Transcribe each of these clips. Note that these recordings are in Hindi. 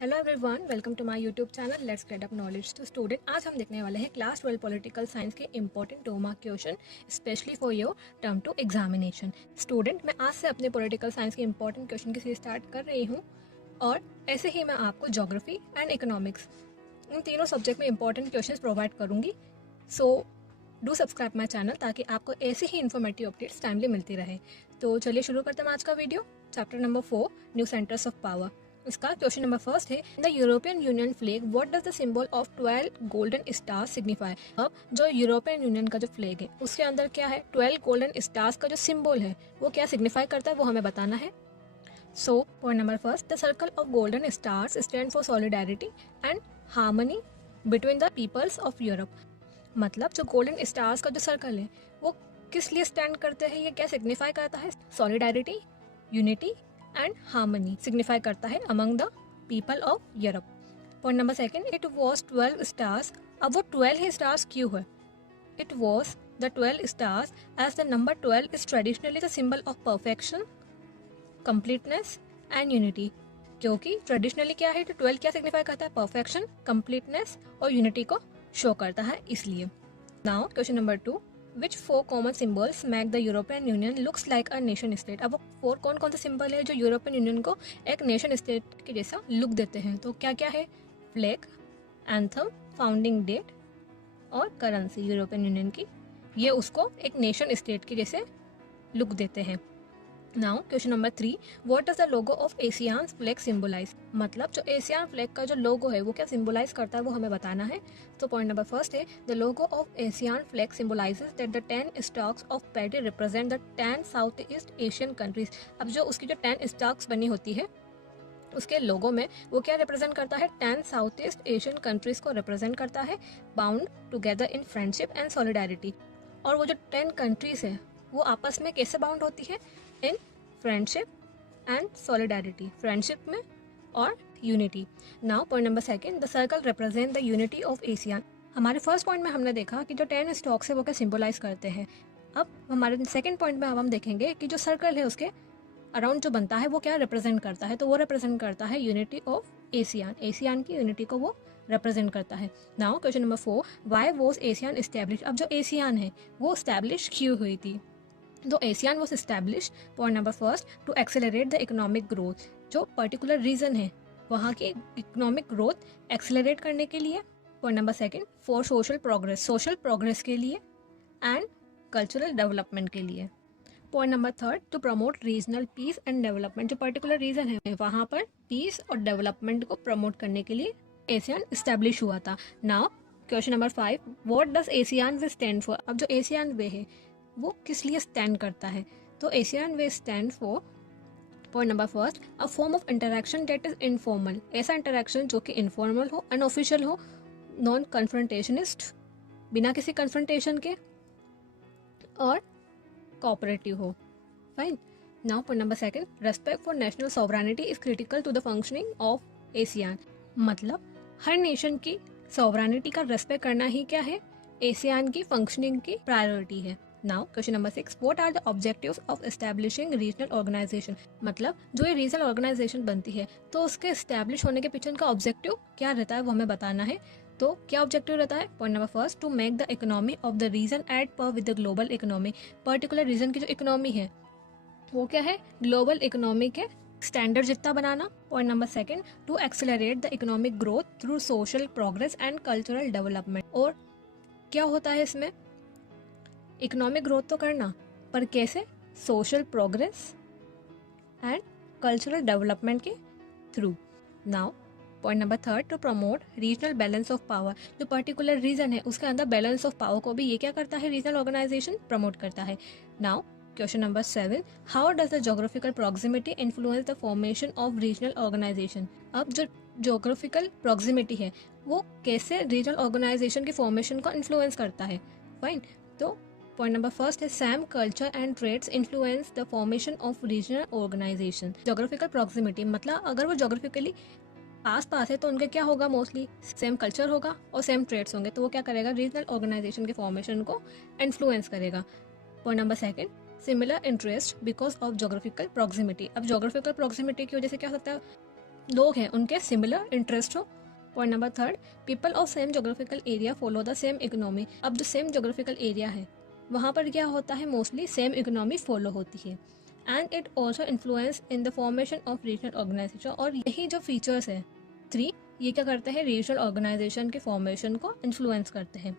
Hello everyone, welcome to my YouTube channel let's get up knowledge. तो स्टूडेंट, आज हम देखने वाले हैं क्लास 12 पॉलिटिकल साइंस के important 2 mark question specially for your term two examination. Student, मैं आज से अपने पॉलिटिकल साइंस के इंपॉर्टेंट क्वेश्चन की सीरीज स्टार्ट कर रही हूँ और ऐसे ही मैं आपको ज्योग्राफी एंड इकोनॉमिक्स इन तीनों सब्जेक्ट में इंपॉर्टेंट क्वेश्चन प्रोवाइड करूँगी। So do subscribe my channel ताकि आपको ऐसे ही इन्फॉर्मेटिव अपडेट्स टाइमली मिलती रहे। तो चलिए शुरू करते हैं आज का video. Chapter number 4, new centres of power. इसका क्वेश्चन नंबर फर्स्ट है, the European union flag what does the symbol of 12 golden stars signify. अब जो यूरोपियन यूनियन का जो फ्लैग है उसके अंदर क्या है, 12 गोल्डन स्टार्स का जो सिंबल है वो क्या सिग्निफाई करता है वो हमें बताना है। So point number first, the circle of golden stars stand for solidarity and harmony between the peoples of Europe. मतलब जो गोल्डन स्टार्स का जो सर्कल है वो किस लिए स्टैंड करते हैं, ये क्या सिग्निफाई करता है, solidarity, unity and harmony signify करता है among the people of Europe. Point number second, it was 12 stars. अब वो 12 ही स्टार्स क्यों है? It was the 12 stars as the number 12 is traditionally the symbol of perfection, completeness and unity. क्योंकि ट्रेडिशनली क्या है, तो 12 क्या सिग्निफाई करता है, परफेक्शन, कंप्लीटनेस और यूनिटी को शो करता है, इसलिए। Now question number 2, which 4 common symbols make the European union looks like a nation state. अब वो 4 कौन कौन से सिंबल है जो यूरोपियन यूनियन को एक नेशन स्टेट के जैसा लुक देते हैं? तो क्या क्या है, फ्लैग, एंथम, फाउंडिंग डेट और करेंसी यूरोपियन यूनियन की, ये उसको एक नेशन स्टेट के जैसे लुक देते हैं। Now question number 3, what does the logo of ASEAN flag symbolize. मतलब जो एशियन फ्लैग का जो लोगो है वो क्या सिंबलाइज करता है वो हमें बताना है। तो पॉइंट नंबर फर्स्ट है, the logo of Asian flag symbolizes that the 10 stocks of paddy represent the 10 south east Asian countries. अब जो उसकी जो 10 स्टॉक्स बनी होती है उसके लोगो में वो क्या रिप्रेजेंट करता है, 10 साउथ ईस्ट एशियन कंट्रीज को रिप्रेजेंट करता है, bound together in friendship and solidarity. और वो जो 10 कंट्रीज है वो आपस में कैसे बाउंड होती है, in friendship and solidarity, friendship में और unity. Now point number second, the circle represent the unity of Asian. हमारे फर्स्ट पॉइंट में हमने देखा कि जो 10 स्टॉक्स है वो क्या सिंबलाइज करते हैं। अब हमारे सेकंड पॉइंट में अब हम देखेंगे कि जो सर्कल है उसके अराउंड जो बनता है वो क्या रिप्रेजेंट करता है। तो वो रिप्रेजेंट करता है यूनिटी ऑफ एशियन, एशियन की यूनिटी को वो रिप्रेजेंट करता है। Now question number 4, why was Asian establish. अब जो एशियन है वो इस्टेब्लिश क्यों हुई थी? तो ASEAN was establish, point number first, to accelerate the economic growth. जो पर्टिकुलर रीजन है वहाँ की इकोनॉमिक ग्रोथ एक्सेलरेट करने के लिए। Point number second, for social progress, social progress के लिए एंड कल्चरल डेवलपमेंट के लिए। Point number third, to promote regional peace and development. जो पर्टिकुलर रीजन है वहाँ पर पीस और डेवलपमेंट को प्रमोट करने के लिए एशियन इस्टेब्लिश हुआ था। Now question number 5, what does Asian way stand for. अब जो एशियन वे है वो किस लिए स्टैंड करता है? तो Asian way stand for, point number first, a form of interaction that is informal. ऐसा इंटरेक्शन जो कि इनफॉर्मल हो, अनऑफिशियल हो, नॉन कन्फ्रंटेशनिस्ट, बिना किसी कन्फ्रंटेशन के, और कोऑपरेटिव हो। Fine. Now point number second, respect for national sovereignty is critical to the functioning of ASEAN. मतलब हर नेशन की सॉवरेनिटी का रेस्पेक्ट करना ही क्या है, एशियन की फंक्शनिंग की प्रायोरिटी है। Now question number 6, what are the objectives of establishing regional organization. मतलब जो ये रीजनल ऑर्गेनाइजेशन बनती है तो उसके एस्टैब्लिश होने के पीछे उनका ऑब्जेक्टिव क्या रहता है वो हमें बताना है। तो क्या ऑब्जेक्टिव रहता है? Point number first, to make the economy of the region at par with the global economy. Particular region की जो इकोनॉमी है वो क्या है, ग्लोबल इकोनॉमी के स्टैंडर्ड जितना बनाना। Point number second, to accelerate the economic growth through social progress and cultural development. और क्या होता है इसमें, इकोनॉमिक ग्रोथ तो करना, पर कैसे, social progress and cultural development के थ्रू। Now point number third, to promote regional balance of power. जो पर्टिकुलर रीजन है उसके अंदर बैलेंस ऑफ पावर को भी ये क्या करता है, रीजनल ऑर्गेनाइजेशन प्रमोट करता है। Now question number 7, how does the geographical proximity influence the formation of regional organization. अब जो जोग्राफिकल प्रॉक्सिमिटी है वो कैसे रीजनल ऑर्गेनाइजेशन की फॉर्मेशन को इन्फ्लुएंस करता है। फाइन। तो पॉइंट नंबर फर्स्ट है, same culture and trades influence the formation of regional organization. Geographical proximity मतलब अगर वो जोग्राफिकली पास पास है तो उनके क्या होगा, मोस्टली सेम कल्चर होगा और सेम ट्रेड्स होंगे, तो वो क्या करेगा, रीजनल ऑर्गेनाइजेशन के फॉर्मेशन को इन्फ्लुएंस करेगा। Point number second, similar interest because of geographical proximity. अब जोग्राफिकल प्रॉक्सिमिटी की वजह से क्या हो सकता है, लोग हैं उनके सिमिलर इंटरेस्ट हो। Point number third, people of same geographical area follow the same economy. अब जो सेम जोग्राफिकल एरिया है वहाँ पर क्या होता है, मोस्टली सेम इकोनॉमी फॉलो होती है। And it also influence in the formation of regional organization. और यही जो फीचर्स है 3, ये क्या करते हैं, रीजनल ऑर्गेनाइजेशन के फॉर्मेशन को इन्फ्लुएंस करते हैं।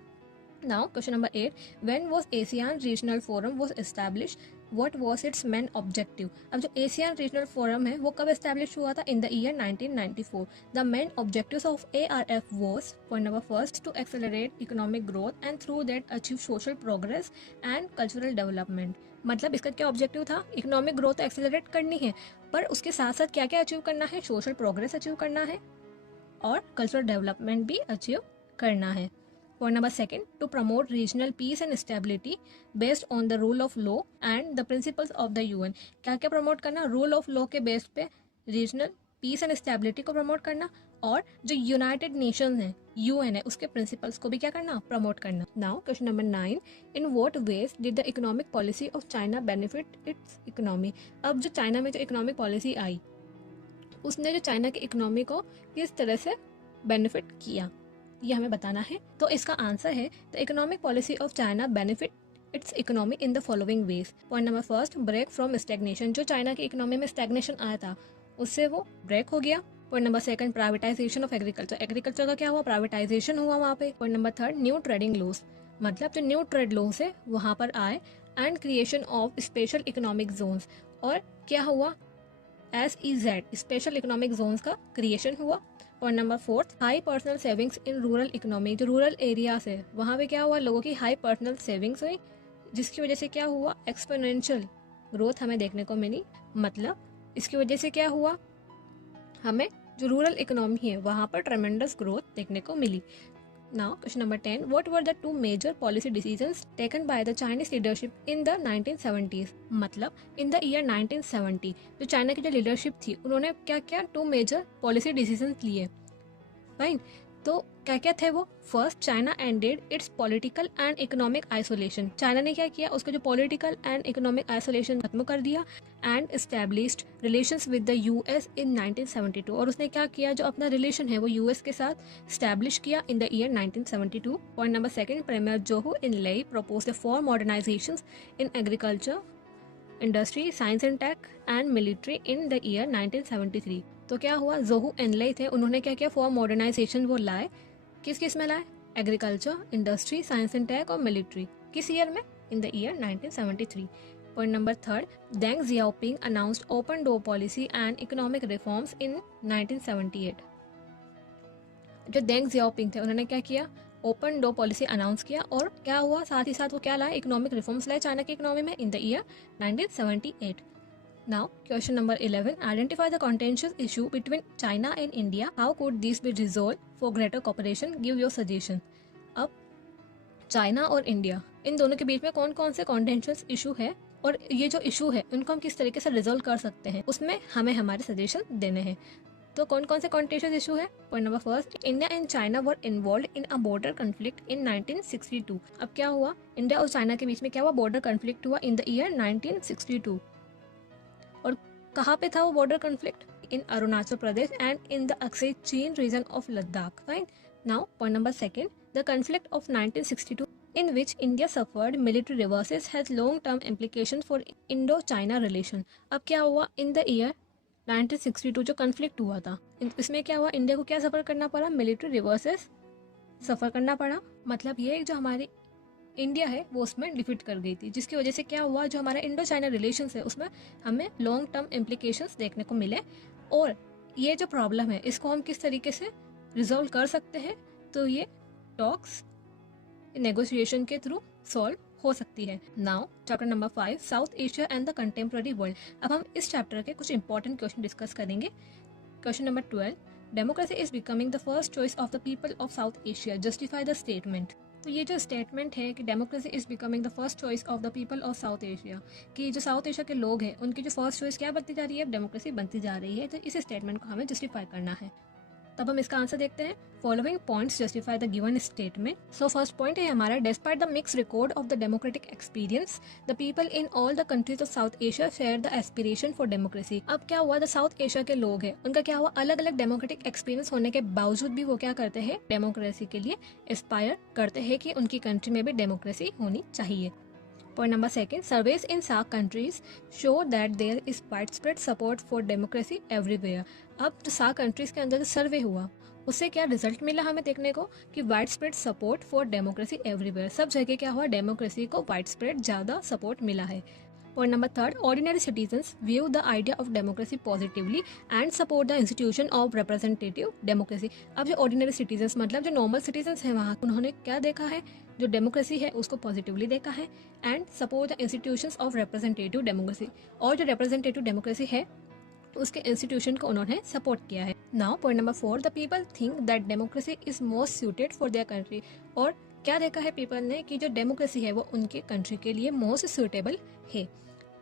Now, question number 8. When was ASEAN Regional Forum was established? What was its main objective? अब जो ASEAN Regional Forum है वो कब establish हुआ था? In the year 1994. The main objectives of ARF was, point number first, to accelerate economic growth and through that achieve social progress and cultural development. मतलब इसका क्या ऑब्जेक्टिव था? इकोनॉमिक ग्रोथ एक्सेलरेट करनी है, पर उसके साथ साथ क्या क्या अचीव करना है? सोशल प्रोग्रेस अचीव करना है और कल्चरल डेवलपमेंट भी अचीव करना है। Point number second, to promote regional peace and stability based on the rule of law and the principles of the UN. क्या क्या प्रमोट करना? रूल ऑफ लॉ के बेस पे रीजनल पीस एंड स्टेबिलिटी को प्रमोट करना, और जो यूनाइटेड नेशंस है, यूएन है, उसके प्रिंसिपल्स को भी क्या करना? प्रमोट करना। Now question number 9, in what ways did the economic policy of China benefit its economy. अब जो चाइना में जो इकोनॉमिक पॉलिसी आई, उसने जो चाइना की इकोनॉमी को किस तरह से बेनिफिट किया, ये हमें बताना है। तो इसका आंसर है the economic policy of China benefit its economy in the following ways. Point number first, break from stagnation. जो चाइना की इकोनॉमी में स्टैग्नेशन आया था उससे वो ब्रेक हो गया। Point number second, privatization of agriculture. Agriculture का क्या हुआ? प्राइवेटाइजेशन हुआ वहाँ पे। Point number third, new trading laws. मतलब जो न्यू ट्रेड लॉस है वहाँ पर आए, and creation of special economic Jones. और क्या हुआ? SEZ स्पेशल इकोनॉमिक जोन्स का क्रिएशन हुआ। और number fourth, high personal savings in rural economy. जो रूरल एरियाज है वहाँ पे क्या हुआ? लोगों की हाई पर्सनल सेविंग्स हुई, जिसकी वजह से क्या हुआ? एक्सपोनेंशियल ग्रोथ हमें देखने को मिली। मतलब इसकी वजह से क्या हुआ? हमें जो रूरल इकोनॉमी है वहाँ पर ट्रेमेंडस ग्रोथ देखने को मिली। Now, question number 10. What were the two major policy decisions taken by the Chinese leadership in the 1970s? मतलब in the year 1970 जो चाइना की जो लीडरशिप थी उन्होंने क्या क्या टू मेजर पॉलिसी डिसीजंस लिए, फाइन। तो क्या क्या थे वो? First, China ended it's political and economic isolation. China ने क्या किया? उसका जो पॉलिटिकल एंड इकोनॉमिक आइसोलेशन खत्म कर दिया, and established relations with the US in 1972। और उसने क्या किया? जो अपना रिलेशन है वो यूएस के साथ स्टैब्लिश किया in the year 1972। Point number second, premier Zhou Enlai proposed for modernisations in agriculture, industry, science and tech and military in the year 1973। तो क्या हुआ? जोहू एनले थे, उन्होंने क्या किया? फॉर मॉडर्नाइजेशन वो लाए। किस किस में लाए? Agriculture, industry, science and tech और मिलिट्री। किस ईयर में? In the year 1973। Point number third, Deng Xiaoping announced open door policy and economic reforms in 1978। जो डेंग जियाओपिंग थे उन्होंने क्या किया? ओपन डोर पॉलिसी अनाउंस किया। और क्या हुआ? साथ ही साथ वो क्या लाए? इकोनॉमिक रिफॉर्म्स लाए चाइना की इकोनॉमी में in the year 1978। Now, question number 11. Identify the contentious issue between China and India. How could these be resolved for greater cooperation? Give your suggestion. अब चाइना और इंडिया, इन दोनों के बीच में कौन कौन से कॉन्टेंशियस इशू है, और ये जो इशू है उनको हम किस तरीके से रिजोल्व कर सकते हैं, उसमें हमें हमारे सजेशन देने हैं। तो कौन कौन से कॉन्टेंशियस इशू है? Point number first, India and China were involve in a border conflict in 1962। अब क्या हुआ? इंडिया और चाइना के बीच में क्या हुआ? बॉर्डर कन्फ्लिक्ट हुआ इन द ईयर 1962। और कहाँ पे था वो border conflict? In Arunachal Pradesh and in the Aksai Chin region of Ladakh, fine. Now point number second, the conflict of 1962 in which India suffered military reverses has long-term implications for Indo-China relation। अब क्या हुआ? in the year 1962 जो कन्फ्लिक्ट हुआ था इसमें क्या हुआ? इंडिया को क्या सफ़र करना पड़ा? मिलिट्री रिवर्सेस सफ़र करना पड़ा। मतलब ये जो हमारी इंडिया है वो उसमें डिफीट कर गई थी, जिसकी वजह से क्या हुआ? जो हमारा इंडो चाइना रिलेशंस है उसमें हमें लॉन्ग टर्म इम्प्लीकेशंस देखने को मिले। और ये जो प्रॉब्लम है इसको हम किस तरीके से रिजॉल्व कर सकते हैं? तो ये टॉक्स, नेगोशिएशन के थ्रू सॉल्व हो सकती है। Now chapter number 5, south Asia and the contemporary world. अब हम इस चैप्टर के कुछ इंपॉर्टेंट क्वेश्चन डिस्कस करेंगे। Question number 12, democracy is becoming the first choice of the people of South Asia, justify the statement. तो ये जो स्टेटमेंट है कि democracy is becoming the first choice of the people of South Asia, कि जो साउथ एशिया के लोग हैं उनकी जो फर्स्ट चॉइस क्या बनती जा रही है? डेमोक्रेसी बनती जा रही है। तो इस स्टेटमेंट को हमें जस्टिफाई करना है। तब हम इसका आंसर देखते हैं। Following points justify the given statement. So first point है हमारा, despite the mixed record of the democratic experience, the people in all the countries of South Asia share the aspiration for democracy. अब क्या हुआ, the South Asia के लोग हैं, उनका क्या हुआ, अलग अलग डेमोक्रेटिक एक्सपीरियंस होने के बावजूद भी वो क्या करते हैं, डेमोक्रेसी के लिए एस्पायर करते हैं कि उनकी कंट्री में भी डेमोक्रेसी होनी चाहिए. Point number second, surveys in SAARC countries show that there is widespread support for democracy everywhere. अब जो SAARC कंट्रीज के अंदर जो सर्वे हुआ उससे क्या रिजल्ट मिला हमें देखने को कि wide spread support for democracy everywhere. सब जगह क्या हुआ, डेमोक्रेसी को वाइड स्प्रेड ज़्यादा सपोर्ट मिला है. Point number third, ordinary citizens view the idea of democracy positively and support the institution of representative democracy. अब जो ordinary citizens मतलब जो normal citizens हैं वहाँ, उन्होंने क्या देखा है, जो डेमोक्रेसी है उसको पॉजिटिवली देखा है and support the institutions of representative democracy. और जो रिप्रेजेंटेटिव डेमोक्रेसी है उसके इंस्टीट्यूशन को उन्होंने सपोर्ट किया है. Now point number 4, the people think that democracy is most suited for their country. और क्या देखा है पीपल ने कि जो डेमोक्रेसी है वो उनके कंट्री के लिए मोस्ट सूटेबल है.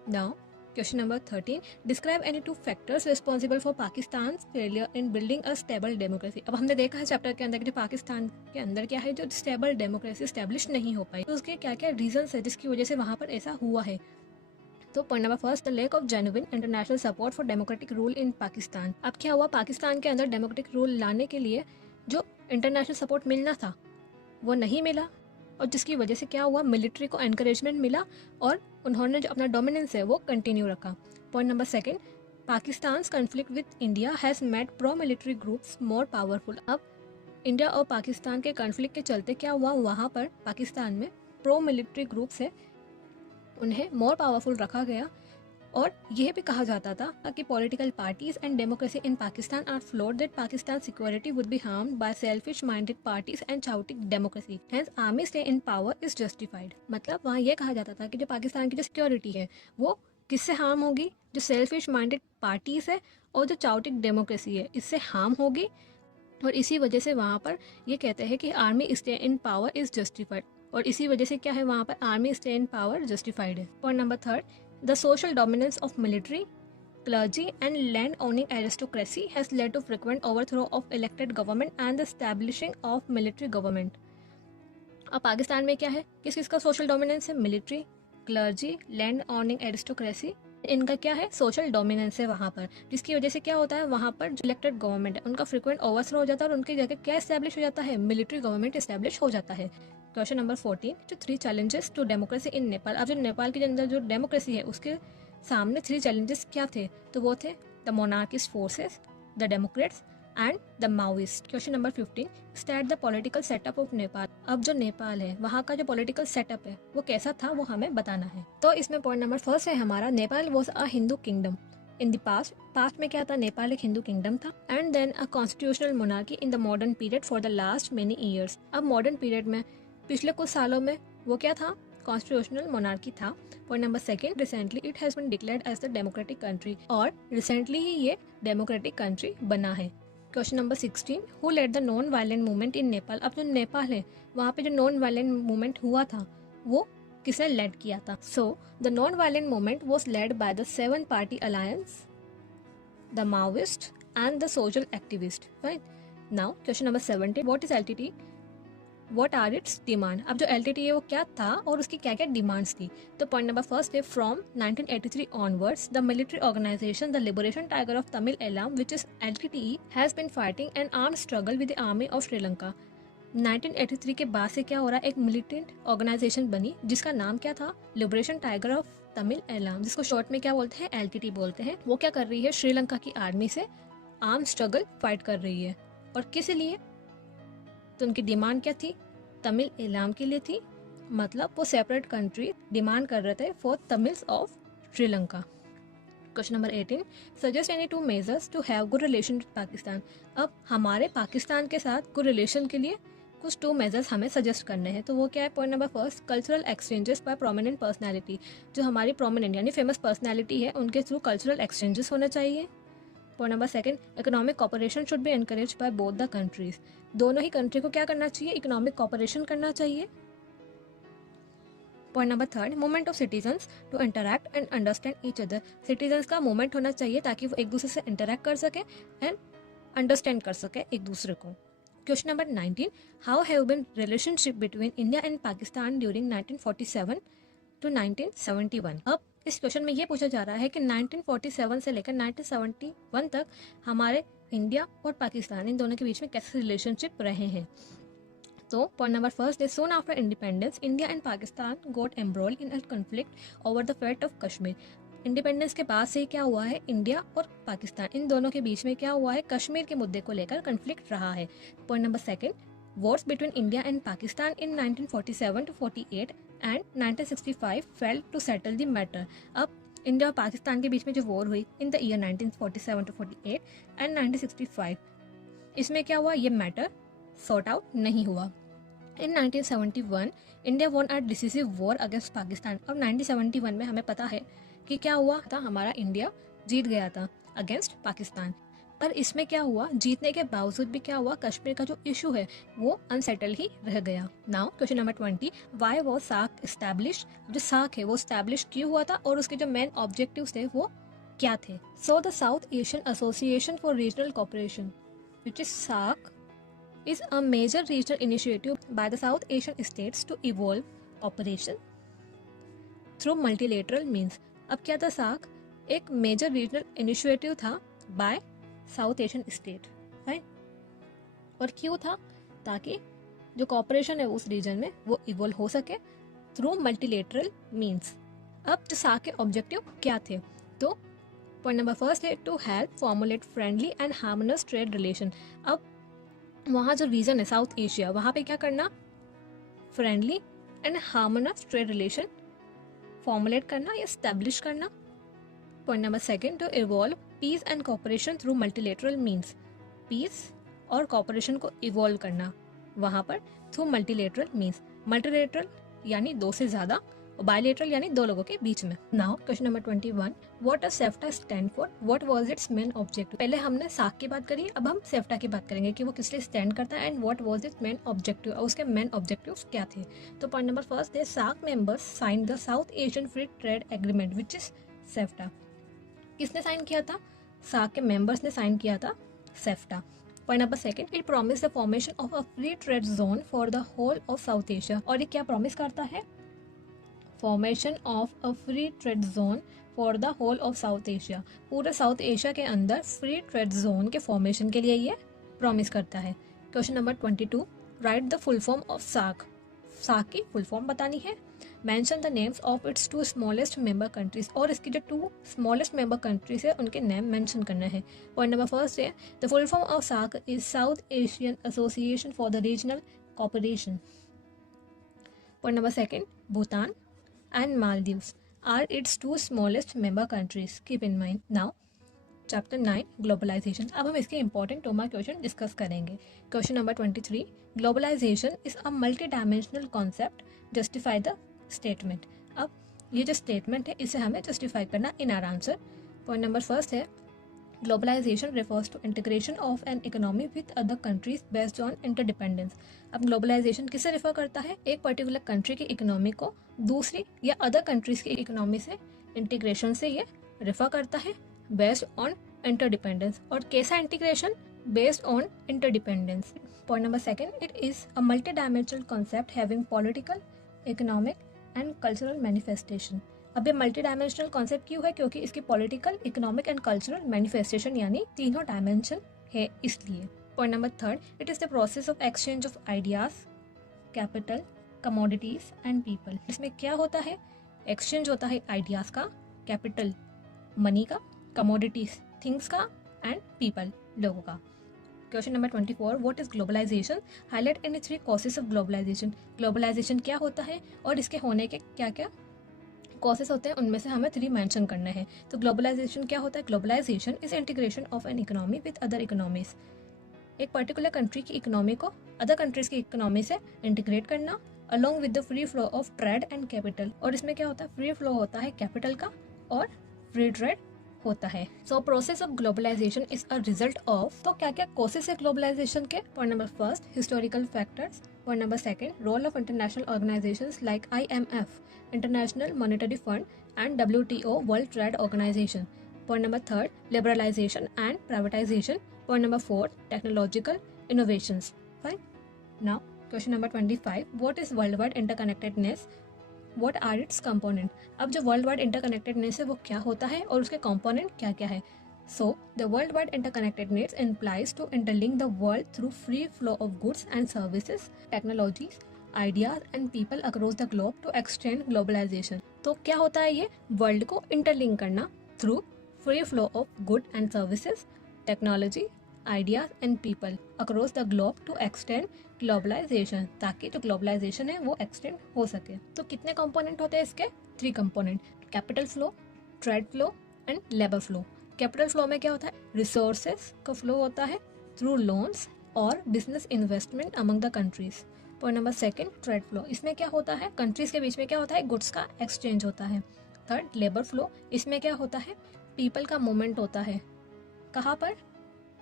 Now question number 13, describe any 2 factors responsible for Pakistan failure in building a stable democracy. अब हमने देखा है चैप्टर के अंदर कि पाकिस्तान के अंदर क्या है, जो स्टेबल डेमोक्रेसी स्टैब्लिश नहीं हो पाई, तो उसके क्या क्या रीजंस है जिसकी वजह से वहाँ पर ऐसा हुआ है. तो point number first, the lack of genuine international support for democratic rule in Pakistan. अब क्या हुआ, पाकिस्तान के अंदर डेमोक्रेटिक रूल लाने के लिए जो इंटरनेशनल सपोर्ट मिलना था वो नहीं मिला, और जिसकी वजह से क्या हुआ, मिलिट्री को एनकरेजमेंट मिला और उन्होंने जो अपना डोमिनेंस है वो कंटिन्यू रखा. Point number second, Pakistan conflict with India has made pro military groups more powerful. अब इंडिया और पाकिस्तान के कॉन्फ्लिक्ट के चलते क्या हुआ, वहाँ पर पाकिस्तान में प्रो मिलिट्री ग्रुप्स है उन्हें मोर पावरफुल रखा गया. और यह भी कहा जाता था कि political parties and democracy in Pakistan are flawed that Pakistan security would be harmed by selfish minded parties and chaotic democracy, hence army stay in power is justified. मतलब वहाँ यह कहा जाता था कि जो पाकिस्तान की जो सिक्योरिटी है वो किससे हार्म होगी, जो सेल्फिश माइंडेड पार्टीज है और जो चाउटिक डेमोक्रेसी है इससे हार्म होगी. और इसी वजह से वहाँ पर ये कहते हैं कि army stay in power is justified, और इसी वजह से क्या है, वहाँ पर army stay in power justified है. Point number third, the social dominance of military, clergy and land-owning aristocracy has led to frequent overthrow of elected government and the establishing of military government. अब पाकिस्तान में क्या है, किस किस का सोशल डोमिनेंस है, military, clergy, land owning aristocracy, इनका क्या है, सोशल डोमिनेंस है वहाँ पर, जिसकी वजह से क्या होता है, वहाँ पर जो इलेक्टेड गवर्नमेंट है उनका फ्रिक्वेंट ओवरथ्रो हो जाता है और उनकी जगह क्या इस्टेब्लिश हो जाता है, मिलिट्री गवर्नमेंट इस्टेब्लिश हो जाता है. क्वेश्चन नंबर 14, जो 3 challenges to democracy in Nepal. अब जो नेपाल के अंदर जो डेमोक्रेसी है उसके सामने 3 चैलेंजेस क्या थे, तो वो थे the monarchist forces, the Democrats and the Maoist. Question number 15, state the political setup of Nepal. अब जो नेपाल है वहाँ का जो पॉलिटिकल सेटअप है वो कैसा था वो हमें बताना है. तो इसमें पॉइंट नंबर फर्स्ट है हमारा, Nepal was a Hindu kingdom in the past में क्या था, नेपाल एक हिंदू किंगडम था. And then a constitutional monarchy in the modern period for the last many years. अब मॉडर्न पीरियड में पिछले कुछ सालों में वो क्या था, कॉन्स्टिट्यूशनल मोनार्की था. Point number second, recently it has been declared as the democratic country, और रिसेंटली ही ये डेमोक्रेटिक कंट्री बना है. Question number 16, who led the non violent movement in Nepal. अब जो नेपाल है वहाँ पे जो नॉन वायलेंट मूवमेंट हुआ था वो किसने लेड किया था. So the non violent movement was led by the 7 party alliance, the Maoist and the social activist. Right. Now question number 17, what is LTT, what are its demand. अब जो एलटीटी है वो क्या था और उसकी क्या क्या डिमांड्स थी. तो पॉइंट नंबर फर्स्ट है, from 1983 onwards the military organization the liberation tiger of Tamil Eelam which is LTTE has been fighting an arm struggle with the army of Sri Lanka. 1983 के बाद से क्या हो रहा है, एक मिलिटेंट ऑर्गेनाइजेशन बनी जिसका नाम क्या था, लिबरेशन टाइगर ऑफ तमिल एलाम, जिसको शॉर्ट में क्या बोलते हैं, एलटीटी बोलते हैं. वो क्या कर रही है, श्रीलंका की आर्मी से आर्म स्ट्रगल फाइट कर रही है. और किस लिए, तो उनकी डिमांड क्या थी, तमिल एलाम के लिए थी. मतलब वो सेपरेट कंट्री डिमांड कर रहे थे for Tamils of Sri Lanka. Question number 18, suggest any 2 measures to have good relation with Pakistan. अब हमारे पाकिस्तान के साथ गुड रिलेशन के लिए कुछ 2 मेजर्स हमें सजेस्ट करने हैं. तो वो क्या है, point number first, cultural exchanges by prominent personality. जो हमारी प्रोमिनेंट यानी फेमस पर्सनैलिटी है उनके थ्रू कल्चरल एक्सचेंजेस होना चाहिए. Point number second, economic cooperation should be encourage by both the countries. दोनों ही कंट्री को क्या करना चाहिए, इकोनॉमिक कॉपरेशन करना चाहिए. Point number third, movement of citizens to interact and understand each other. Citizens का मूवमेंट होना चाहिए ताकि वो एक दूसरे से इंटरैक्ट कर सके एंड अंडरस्टैंड कर सके एक दूसरे को. Question number 19, how have been relationship between India and Pakistan during 1947 to 1971। अब इस क्वेश्चन में ये पूछा जा रहा है कि 1947 से लेकर 1971 तक हमारे इंडिया और पाकिस्तान इन दोनों के बीच में कैसे रिलेशनशिप रहे हैं। तो point number first is soon after independence India and Pakistan got embroiled in a conflict over the fate of Kashmir. Independence के बाद से क्या हुआ है, इंडिया और पाकिस्तान इन दोनों के बीच में क्या हुआ है, कश्मीर के मुद्दे को लेकर कॉन्फ्लिक्ट रहा है। Point number second, wars between India and Pakistan in 1947 to 48 and 1965 failed to settle the matter. अब इंडिया और पाकिस्तान के बीच में जो वॉर हुई in the year 1947 to 48 and 1965, इसमें क्या हुआ, ये मैटर सॉर्ट आउट नहीं हुआ। इन 1971 इंडिया वॉन अ डिसिसिव वॉर अगेंस्ट पाकिस्तान। अब 1971 में हमें पता है कि क्या हुआ था, हमारा इंडिया जीत गया था अगेंस्ट पाकिस्तान। पर इसमें क्या हुआ, जीतने के बावजूद भी क्या हुआ, कश्मीर का जो इशू है वो अनसेटल ही रह गया। Now question number 20, why was SAARC establish. जो सार्क है वो एस्टैब्लिश क्यों हुआ था और उसके जो मेन ऑब्जेक्टिव्स थे वो क्या थे। So the South Asian Association for Regional Cooperation which is SAARC is a major regional initiative by the South Asian states to evolve cooperation through multilateral means। अब क्या था सार्क, एक मेजर रीजनल इनिशिएटिव था by South Asian state, right. और क्यों था, ताकि जो कॉपरेशन है उस रीजन में वो इवॉल्व हो सके थ्रू मल्टीलेटरल मीन्स। अब जो सार्क के ऑब्जेक्टिव क्या थे, तो पॉइंट नंबर फर्स्ट है to help formulate friendly and harmonious trade relation. अब वहाँ जो रीजन है साउथ एशिया, वहाँ पे क्या करना, friendly and harmonious trade relation formulate करना या एस्टैब्लिश करना। Point number second, to evolve peace and cooperation through multilateral means. Peace और कोऑपरेशन को इवॉल्व करना वहाँ पर थ्रू मल्टीलेटरल मीन्स। मल्टीलेटरल यानी दो से ज़्यादा, और बायलेटरल यानी दो लोगों के बीच में। Now question number 21, what does SAFTA stand for, what was its main objective. पहले हमने सार्क की बात करी, अब हम सेफ्टा की बात करेंगे कि वो किस लिए स्टैंड करता है and what was its main objective, और उसके मेन ऑब्जेक्टिव्स क्या थे। तो पॉइंट नंबर फर्स्ट है SAARC members sign the South Asian Free Trade Agreement which is SAFTA. किसने साइन किया था, सार्क के मेंबर्स ने साइन किया था SAFTA. Point number second, it promise the formation of a free trade zone for the whole of South Asia. और ये क्या प्रॉमिस करता है, formation of a free trade zone for the whole of South Asia. पूरे साउथ एशिया के अंदर फ्री ट्रेड जोन के फॉर्मेशन के लिए ये प्रॉमिस करता है। Question number 22, write the full form of SAARC. SAARC की फुल फॉर्म बतानी है। Mention the names of its two smallest member countries. और इसकी जो टू स्मॉलेस्ट मेंबर कंट्रीज है उनके नेम मेंशन करना है। पॉइंट नंबर फर्स्ट है the full form of SAARC is South Asian Association for the Regional Cooperation. Point number second, Bhutan and Maldives are its two smallest member countries. Keep in mind. Now, Chapter 9 Globalization. अब हम इसके important टोमा क्वेश्चन डिस्कस करेंगे। Question number 23, Globalization is a multi-dimensional concept. Justify the statement. अब ये जो स्टेटमेंट है इसे हमें जस्टिफाई करना इन our answer. Point number first है globalisation refers to integration of an economy with other countries based on interdependence। अब ग्लोबलाइजेशन किसे रेफर करता है, एक पर्टिकुलर कंट्री की इकोनॉमी को दूसरी या अदर कंट्रीज की इकोनॉमी से इंटीग्रेशन से ये रेफर करता है बेस्ड ऑन इंटरडिपेंडेंस। और कैसा integration, based on interdependence. Point number second, it is a multi dimensional concept having political, economic and cultural manifestation. अब ये मल्टी डायमेंशनल कॉन्सेप्ट क्यों है, क्योंकि इसकी political, economic and cultural manifestation यानी तीनों डायमेंशन है इसलिए। Point number third, it is the process of exchange of ideas, capital, commodities and people. इसमें क्या होता है, एक्सचेंज होता है आइडियाज का, कैपिटल मनी का, कमोडिटीज थिंग्स का एंड पीपल लोगों का। Question number 24, what is globalization, highlight any three causes of globalization. Globalization क्या होता है और इसके होने के क्या क्या कॉसेस होते हैं, उनमें से हमें 3 मेंशन करना है। तो ग्लोबलाइजेशन क्या होता है, globalization is integration of an economy with other economies. एक पर्टिकुलर कंट्री की इकोनॉमी को अदर कंट्रीज की इकोनॉमी से इंटीग्रेट करना along with the free flow of trade and capital. और इसमें क्या होता है, फ्री फ्लो होता है कैपिटल का और फ्री ट्रेड होता है। So process of globalization is a result of, तो क्या क्या कॉसेस है ग्लोबलाइजेशन के। Point number first, historical factors. Point number second, role of international organizations like IMF, international monetary fund and WTO, world trade organization. Point number third, liberalization and privatization. Point number fourth, technological innovations. Fine. Now question number 25. What is worldwide interconnectedness? What are its component? अब जो वर्ल्ड इंटरकनेक्टेडनेस है वो क्या होता है और उसके कंपोनेंट क्या क्या है? So the worldwide interconnectedness implies to interlink the world through free flow of goods and services, technologies, ideas and people across the globe to extend globalization. तो क्या होता है ये? वर्ल्ड को इंटरलिंक करना through free flow of good and services, technology, ideas and people across the globe to extend globalization, ताकि जो ग्लोबलाइजेशन है वो एक्सटेंड हो सके। तो कितने कंपोनेंट होते हैं इसके? 3 component, capital flow, trade flow and labour flow. Capital flow में क्या होता है? रिसोर्सेज का फ्लो होता है थ्रू लोन्स और business investment among the countries. Point number 2, trade flow, इसमें क्या होता है? कंट्रीज के बीच में क्या होता है? गुड्स का एक्सचेंज होता है। 3, लेबर फ्लो, इसमें क्या होता है? पीपल का मूवमेंट होता है। कहाँ पर?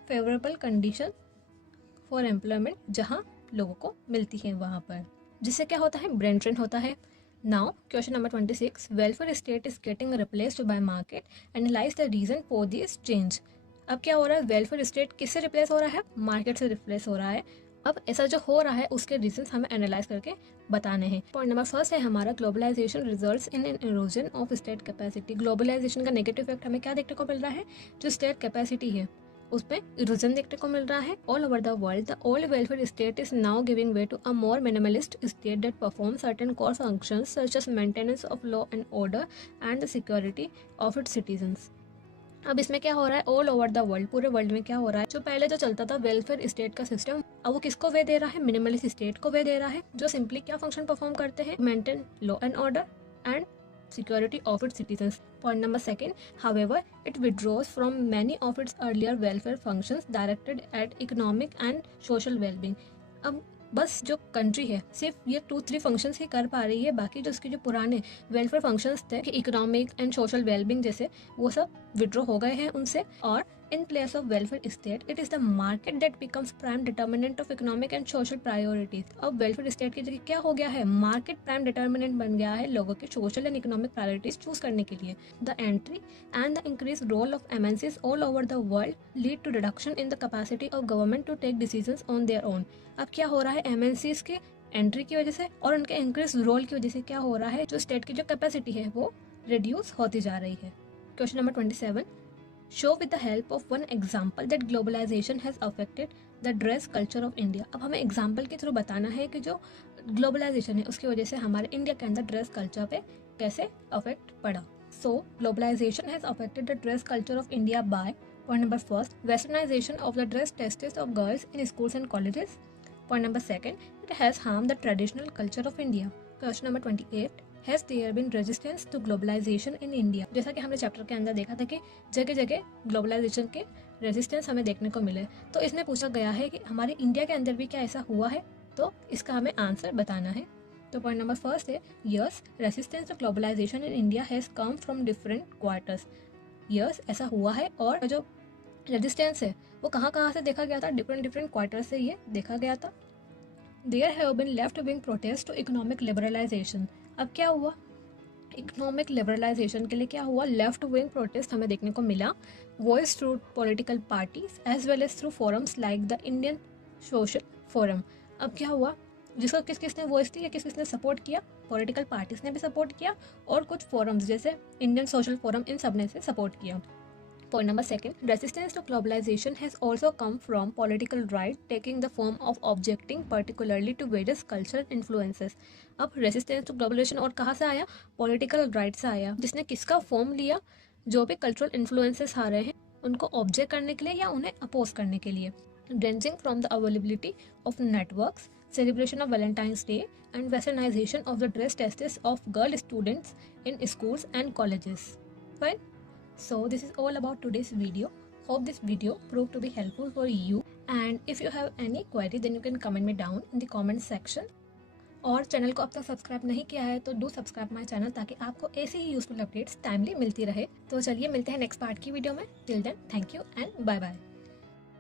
फेवरेबल कंडीशन फॉर एम्प्लॉयमेंट, जहाँ लोगों को मिलती है वहाँ पर, जिससे क्या होता है? ब्रेन ड्रेन होता है। Now question number 26, welfare state is getting replaced by market, analyze the reason for this change. अब क्या हो रहा है? वेलफेयर स्टेट किससे रिप्लेस हो रहा है? मार्केट से रिप्लेस हो रहा है। अब ऐसा जो हो रहा है उसके रीजंस हमें एनालाइज करके बताने हैं। पॉइंट नंबर 1 है हमारा, globalization results in an erosion of state capacity. Globalization का नेगेटिव इफेक्ट हमें क्या देखने को मिल रहा है? जो स्टेट कैपेसिटी है उस पर इरोजन देखने को मिल रहा है। All over the world the old welfare state is now giving way to a more minimalist state that perform certain core functions such as maintenance of law and order and the security of its citizens. अब इसमें क्या हो रहा है? ऑल ओवर द वर्ल्ड, पूरे वर्ल्ड में क्या हो रहा है? जो पहले जो चलता था वेलफेयर स्टेट का सिस्टम, अब वो किसको वे दे रहा है? मिनिमलिस्ट स्टेट को वे दे रहा है, जो सिंपली क्या फंक्शन परफॉर्म करते हैं? Maintain law and order and security of its citizens. Point number 2, however, it withdraws from many of its earlier welfare functions directed at economic and social well-being. अब बस जो कंट्री है सिर्फ ये 2-3 फंक्शंस ही कर पा रही है, बाकी जो उसके जो पुराने वेलफेयर फंक्शंस थे कि इकोनॉमिक एंड सोशल वेलबींग जैसे, वो सब विड्रॉ हो गए हैं उनसे। और in place of welfare state it is the market that becomes prime determinant of economic and social priorities. अब वेलफेयर स्टेट की जगह क्या हो गया है? मार्केट प्राइम डिटर्मिनेंट बन गया है लोगों के social and economic priorities choose करने के लिए। The entry and the increase role of MNCs all over the world lead to reduction in the capacity of government to take decisions on their own. अब क्या हो रहा है? एमएनसीज के एंट्री की वजह से और उनके इंक्रीज रोल की वजह से क्या हो रहा है? जो स्टेट की जो कैपेसिटी है वो रिड्यूस होती जा रही है। Question number 27, show with the help of one example that globalization has affected the dress culture of India. अब हमें एग्जाम्पल के थ्रू बताना है कि जो ग्लोबलाइजेशन है उसकी वजह से हमारे इंडिया के अंदर ड्रेस कल्चर पे कैसे अफेक्ट पड़ा। So globalisation has affected the dress culture of India by, point number 1, westernisation of the dress tastes of girls in schools and colleges. Point number 2, it has harmed the traditional culture of India. Question number 28, has there been resistance to globalization in India? जैसा कि हमने चैप्टर के अंदर देखा था कि जगह जगह ग्लोबलाइजेशन के रेजिस्टेंस हमें देखने को मिले, तो इसमें पूछा गया है कि हमारे इंडिया के अंदर भी क्या ऐसा हुआ है, तो इसका हमें आंसर बताना है। तो पॉइंट नंबर 1 है, yes resistance to globalisation in India has come from different quarters. Yes ऐसा हुआ है, और जो रेजिस्टेंस है वो कहाँ से देखा गया था? डिफरेंट क्वार्टर से ये देखा गया था। There have been left wing protest to economic liberalisation. अब क्या हुआ? इकोनॉमिक लिबरलाइजेशन के लिए क्या हुआ? लेफ्ट विंग प्रोटेस्ट हमें देखने को मिला, voice through political parties as well as through forums like the Indian social forum. अब क्या हुआ? जिसको किस किसने वॉइस दी या किस किसने सपोर्ट किया? पॉलिटिकल पार्टीज ने भी सपोर्ट किया और कुछ फोरम्स जैसे इंडियन सोशल फोरम, इन सब ने से सपोर्ट किया। Point number 2, resistance to globalization has also come from political right taking the form of objecting particularly to various cultural influences. अब resistance to globalization और कहाँ से आया? political right से आया, जिसने किसका फॉर्म लिया? जो भी cultural influences आ रहे हैं उनको ऑब्जेक्ट करने के लिए या उन्हें अपोज करने के लिए। ranging from the availability of networks, celebration of Valentine's Day and westernization of the dress tests of girl students in schools and colleges. Fine. So this is all about today's video. Hope this video proved to be helpful for you, and if you have any query then you can comment me down in the comment section. और चैनल को अब तक सब्सक्राइब नहीं किया है तो डू सब्सक्राइब माय चैनल, ताकि आपको ऐसी ही यूजफुल अपडेट्स टाइमली मिलती रहे। तो चलिए मिलते हैं नेक्स्ट पार्ट की वीडियो में। Till then thank you and bye bye.